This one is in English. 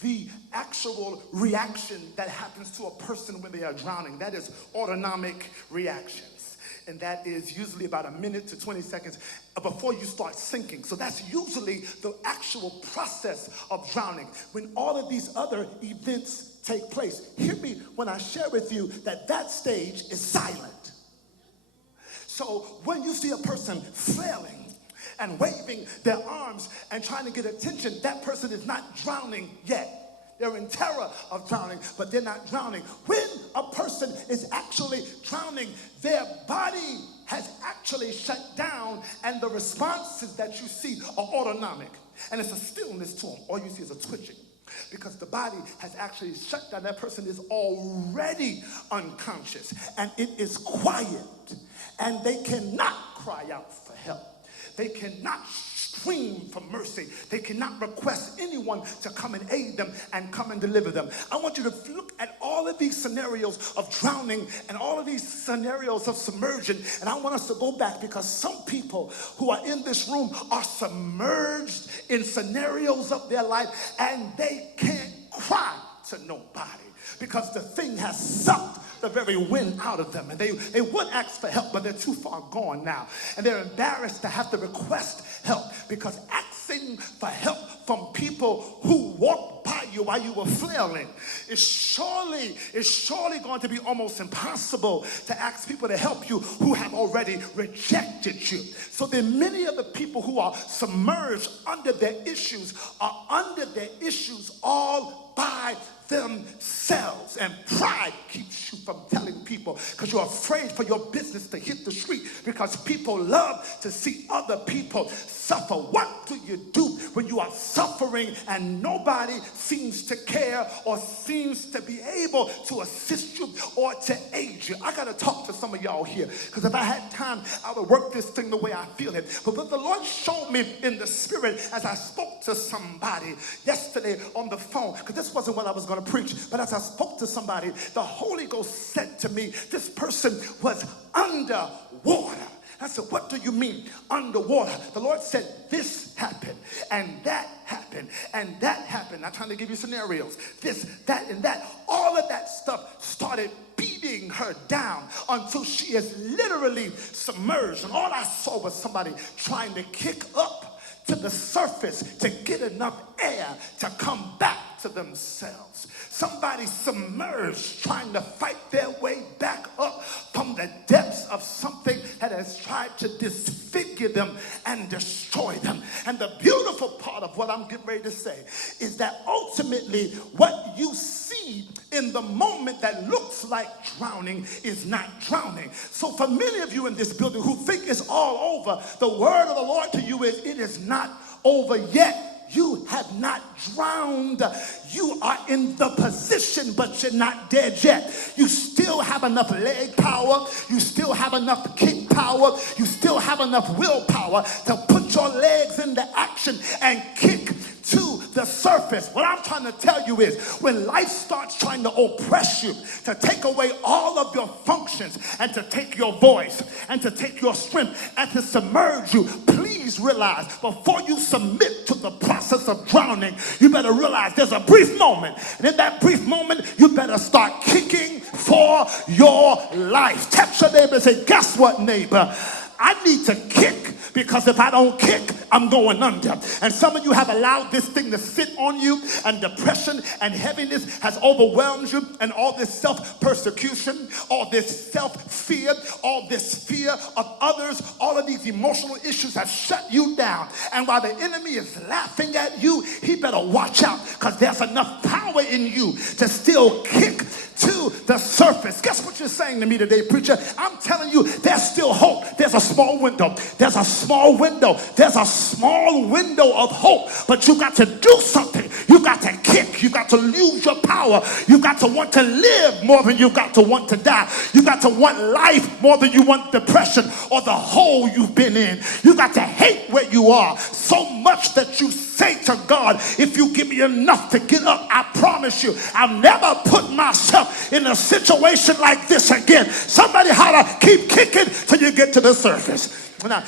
the actual reaction that happens to a person when they are drowning. That is autonomic reactions. And that is usually about a minute to 20 seconds before you start sinking. So that's usually the actual process of drowning. When all of these other events take place, hear me when I share with you that that stage is silent. So when you see a person flailing and waving their arms and trying to get attention, that person is not drowning yet. They're in terror of drowning, but they're not drowning. When a person is actually drowning, their body has actually shut down, and the responses that you see are autonomic. And it's a stillness to them. All you see is a twitching, because the body has actually shut down. That person is already unconscious, and it is quiet, and they cannot cry out for help. They cannot scream for mercy. They cannot request anyone to come and aid them and come and deliver them. I want you to look at all of these scenarios of drowning and all of these scenarios of submersion, and I want us to go back, because some people who are in this room are submerged in scenarios of their life, and they can't cry to nobody because the thing has sucked the very wind out of them. And they would ask for help, but they're too far gone now. And they're embarrassed to have to request help, because asking for help from people who walked by you while you were flailing is surely going to be almost impossible to ask people to help you who have already rejected you. So then many of the people who are submerged under their issues are under their issues all by themselves, and pride keeps you from telling people, because you're afraid for your business to hit the street, because people love to see other people suffer. What do you do when you are suffering and nobody seems to care or seems to be able to assist you or to aid you? I gotta talk to some of y'all here, because if I had time, I would work this thing the way I feel it. But what the Lord showed me in the spirit as I spoke to somebody yesterday on the phone, because this wasn't what I was going to preach, but as I spoke to somebody, the Holy Ghost said to me, this person was underwater. I said, what do you mean underwater? The Lord said, this happened, and that happened, and that happened. I'm trying to give you scenarios. This, that, and that. All of that stuff started beating her down until she is literally submerged. And all I saw was somebody trying to kick up to the surface to get enough air to come back to themselves. Somebody submerged trying to fight their way back up from the depths of something that has tried to disfigure them and destroy them. And the beautiful part of what I'm getting ready to say is that ultimately what you see in the moment that looks like drowning is not drowning. So for many of you in this building who think it's all over, the word of the Lord to you is, it is not over yet. You have not drowned. You are in the position, but you're not dead yet. You still have enough leg power. You still have enough kick power. You still have enough willpower to put your legs into action and kick to the surface. What I'm trying to tell you is, when life starts trying to oppress you, to take away all of your functions, and to take your voice, and to take your strength, and to submerge you, please realize, before you submit to the process of drowning, you better realize there's a brief moment. And in that brief moment, you better start kicking for your life. Tap your neighbor and say, guess what, neighbor? I need to kick, because if I don't kick, I'm going under. And some of you have allowed this thing to sit on you, and depression and heaviness has overwhelmed you, and all this self-persecution, all this self-fear, all this fear of others, all of these emotional issues have shut you down. And while the enemy is laughing at you, he better watch out, because there's enough power in you to still kick to the surface. Guess what you're saying to me today, preacher? I'm telling you, there's still hope. There's a small window. There's a small window. There's a small window of hope. But you got to do something. You got to kick. You got to use your power. You got to want to live more than you got to want to die. You got to want life more than you want depression or the hole you've been in. You got to hate where you are so much that you say to God, if you give me enough to get up, I promise you, I'll never put myself in a situation like this again. Somebody holler, keep kicking till you get to the surface. Now,